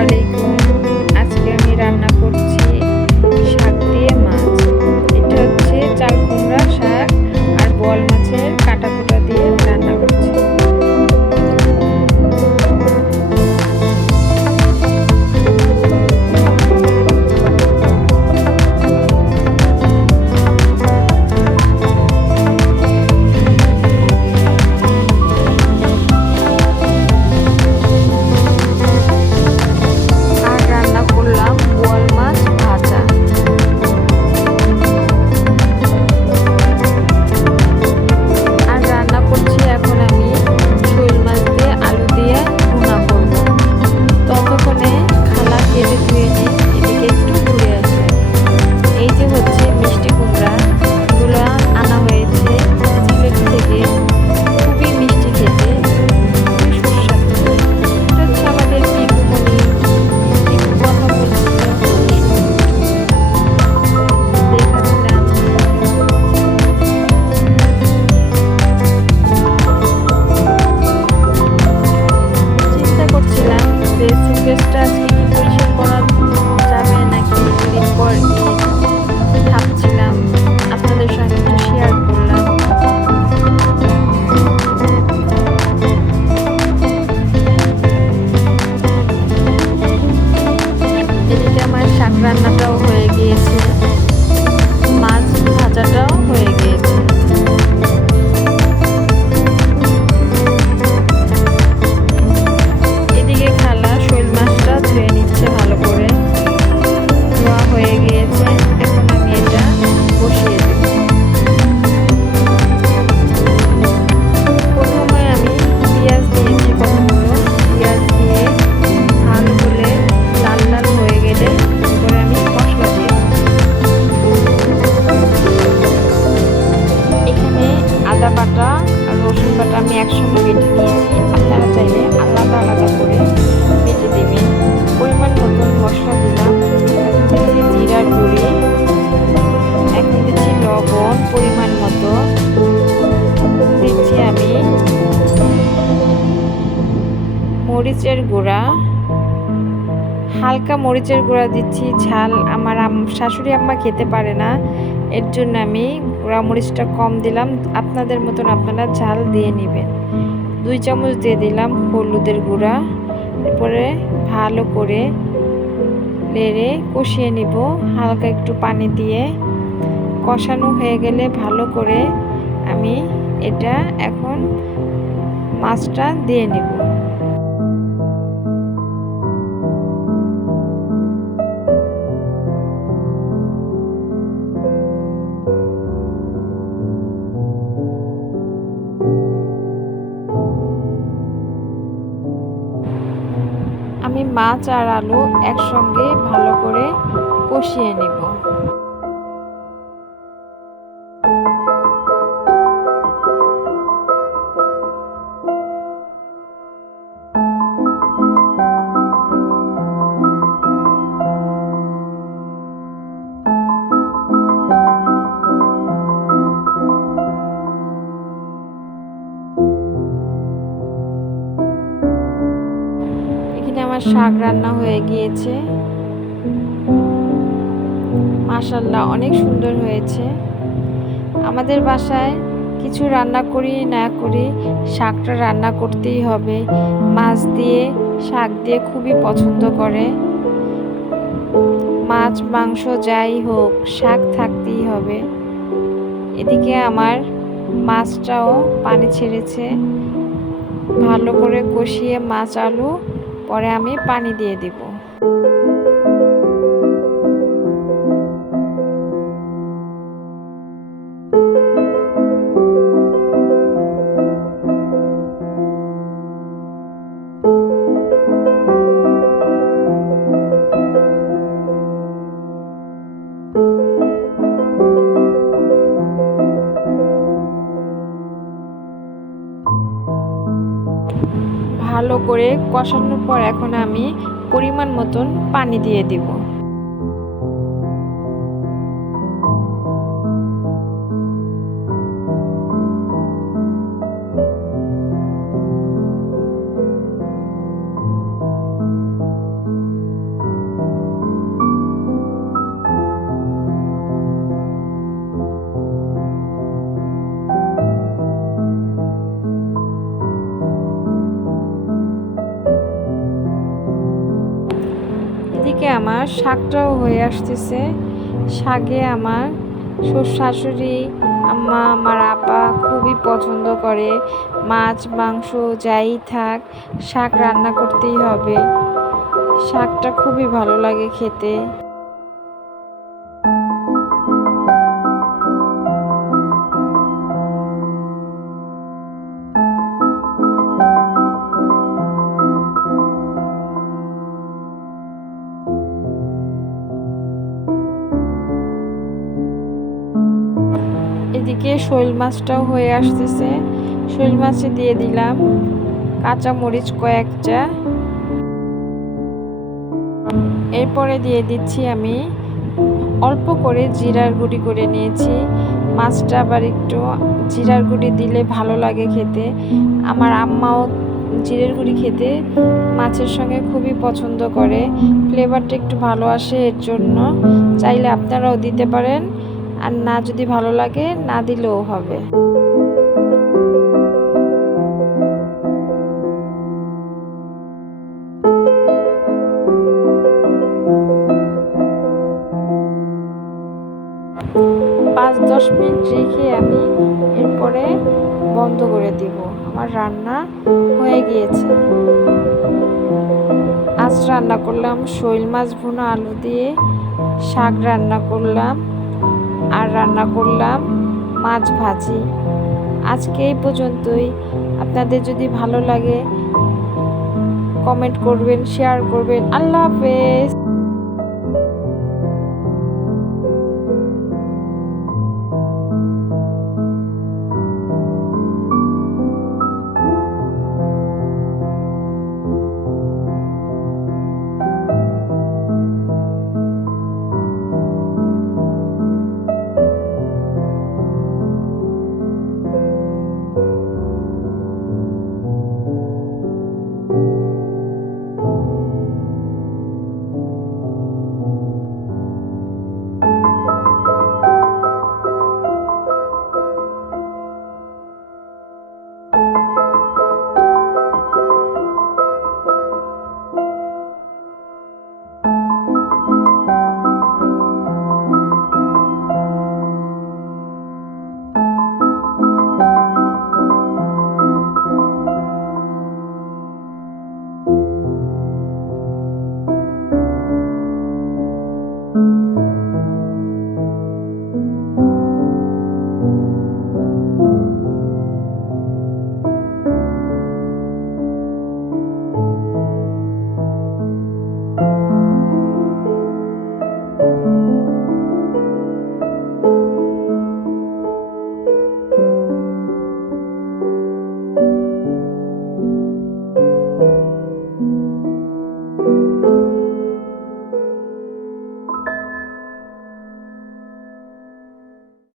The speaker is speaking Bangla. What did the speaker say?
আলাইকুম। আজকে আমি রান্না করছি শাক দিয়ে মাছ। এটা হচ্ছে চাল কুমড়া শাক আর বোয়াল মাছের কাটা কুটা দিয়ে রান্না করছি। আর রান্না করলাম বোয়াল মাছ ভাজা। আর রান্না করছি এখন আমি শোল মাছ দিয়ে আলু দিয়ে ভুনা করব। ততক্ষণে খালা কেটে ধুয়ে নিয়ে এদিকে একটু ঘুরে আসে। এই যে হচ্ছে মিষ্টি কুমড়া, এগুলো আনা হয়েছে সিলেট থেকে। খুবই মিষ্টি খেতে, খুবই সুস্বাদু। এটা হচ্ছে আমাদের পিকুমনি কথা বলছিল, দেখাচ্ছিলাম। চিন্তা করছিলাম যে সুকেশটা আজকে কি পরিষ্কার করা যাবে নাকি দুদিন পর ভাবছিলাম আপনাদের সঙ্গে একটু শেয়ার করলাম। এদিকে আমার শাক রান্নাটাও হয়ে গিয়েছে, মাছ ভাজাটাও হয়ে গিয়েছে। এদিকে খালা শোল মাছটা ধুয়ে নিচ্ছে ভালো করে, ধোয়া হয়ে গিয়েছে। এখন আমি এটা বসিয়ে দেব। প্রথমে আমি পেঁয়াজ দিয়েছি, কতগুলো পেঁয়াজ দিয়ে ভালো করে লাল লাল হয়ে গেলে তারপরে আমি মশলা দিয়ে দেব। এখানে আদা বাটা আর রসুন বাটা আমি একসঙ্গে বেটে নিয়েছি। আপনারা চাইলে আলাদা আলাদা করে বেটে দেবেন। পরিমাণ মতন মশলা দিলাম, এখন দিচ্ছি জিরার গুঁড়ি, এখন দিচ্ছি লবণ পরিমাণ মতো, দিচ্ছি আমি মরিচের গুঁড়া, হালকা মরিচের গুঁড়া দিচ্ছি। ঝাল আমার শাশুড়ি আম্মা খেতে পারে না, এর জন্য আমি গুঁড়া মরিচটা কম দিলাম। আপনাদের মতন আপনারা ঝাল দিয়ে নেবেন। 2 চামচ দিয়ে দিলাম হলুদের গুঁড়া। এরপরে ভালো করে নেড়ে কষিয়ে নিব হালকা একটু পানি দিয়ে। কষানো হয়ে গেলে ভালো করে আমি এটা এখন মাছটা দিয়ে নেব। আমি মাছ আর আলু একসঙ্গে ভালো করে কষিয়ে নেব। এখানে আমার শাক রান্না হয়ে গিয়েছে, মাশাআল্লাহ অনেক সুন্দর হয়েছে। আমাদের বাসায় কিছু রান্না করি না করি শাকটা রান্না করতেই হবে। মাছ দিয়ে শাক দিয়ে খুবই পছন্দ করে। মাছ মাংস যাই হোক শাক থাকতেই হবে। এদিকে আমার মাছটাও পানি ছেড়েছে। ভালো করে কষিয়ে মাছ আলু পরে আমি পানি দিয়ে দিব। ভালো করে কষানোর পর এখন আমি পরিমাণ মতন পানি দিয়ে দিব। এদিকে আমার শাকটাও হয়ে আসতেছে। শাকে আমার শাশুড়ি আম্মা আমার আপা খুবই পছন্দ করে। মাছ মাংস যাই থাক, শাক রান্না করতেই হবে। শাকটা খুবই ভালো লাগে খেতে। এদিকে শোল মাছটাও হয়ে আসতেছে। শোল মাছে দিয়ে দিলাম কাঁচা মরিচ কয়েকটা। এরপরে দিয়ে দিচ্ছি আমি অল্প করে জিরার গুঁড়ি করে নিয়েছি। মাছটা আবার একটু জিরার গুঁড়ি দিলে ভালো লাগে খেতে। আমার আম্মাও জিরের গুঁড়ি খেতে মাছের সঙ্গে খুবই পছন্দ করে। ফ্লেভারটা একটু ভালো আসে, এর জন্য চাইলে আপনারাও দিতে পারেন, আর না যদি ভালো লাগে না দিলেও হবে। পাঁচ 10 মিনিট রেখে আমি এরপরে বন্ধ করে দিব। আমার রান্না হয়ে গিয়েছে। আজ রান্না করলাম শোল মাছ ভুনা আলু দিয়ে, শাক রান্না করলাম, আর রান্না করলাম মাছ ভাজি। আজকে এই পর্যন্তই। আপনাদের যদি ভালো লাগে কমেন্ট করবেন, শেয়ার করবেন। আল্লাহ হাফেজ।